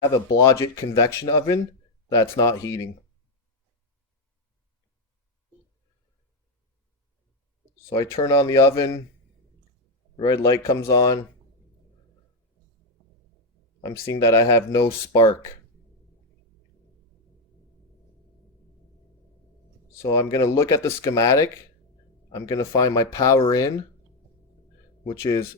I have a Blodgett convection oven that's not heating. So I turn on the oven, red light comes on. I'm seeing that I have no spark. So I'm going to look at the schematic. I'm going to find my power in, which is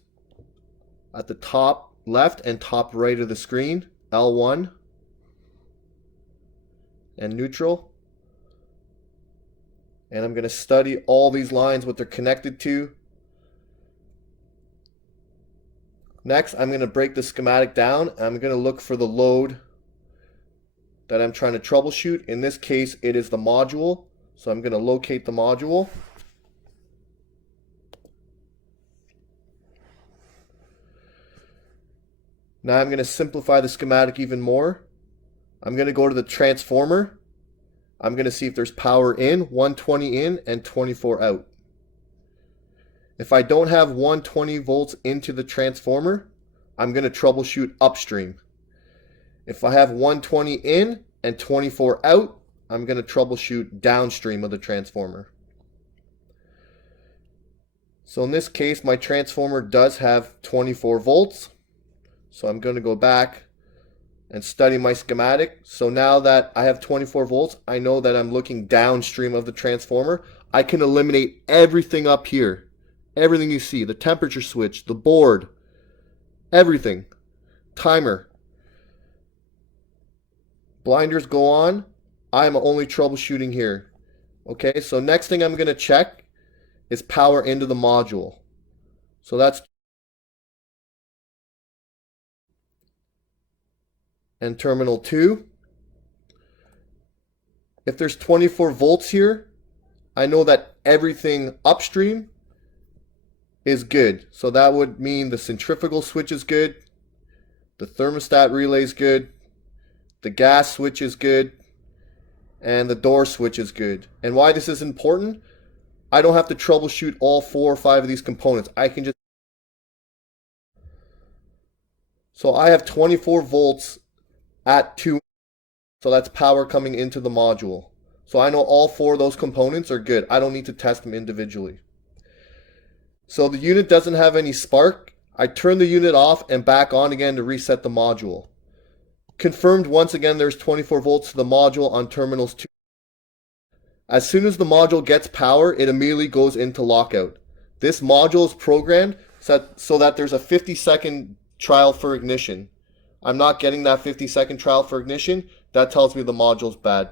at the top left and top right of the screen, L1, and neutral. And I'm going to study all these lines, what they're connected to. Next, I'm going to break the schematic down. I'm going to look for the load that I'm trying to troubleshoot. In this case, it is the module. So I'm going to locate the module. Now I'm going to simplify the schematic even more. I'm going to go to the transformer. I'm going to see if there's power in, 120 in and 24 out. If I don't have 120 volts into the transformer, I'm going to troubleshoot upstream. If I have 120 in and 24 out, I'm going to troubleshoot downstream of the transformer. So in this case, my transformer does have 24 volts. So I'm going to go back and study my schematic. So now that I have 24 volts, I know that I'm looking downstream of the transformer. I can eliminate everything up here. Everything you see, the temperature switch, the board, everything. Timer. Blinders go on. I'm only troubleshooting here. Okay, so next thing I'm going to check is power into the module. So that's and terminal 2. If there's 24 volts here, I know that everything upstream is good. So that would mean the centrifugal switch is good, the thermostat relay is good, the gas switch is good, and the door switch is good. And why this is important, I don't have to troubleshoot all 4 or 5 of these components. I can just... So I have 24 volts at 2, so that's power coming into the module. So I know all 4 of those components are good. I don't need to test them individually. So the unit doesn't have any spark. I turn the unit off and back on again to reset the module. Confirmed once again there's 24 volts to the module on terminals 2. As soon as the module gets power, it immediately goes into lockout. This module is programmed so that there's a 50-second trial for ignition. I'm not getting that 50-second trial for ignition. That tells me the module's bad.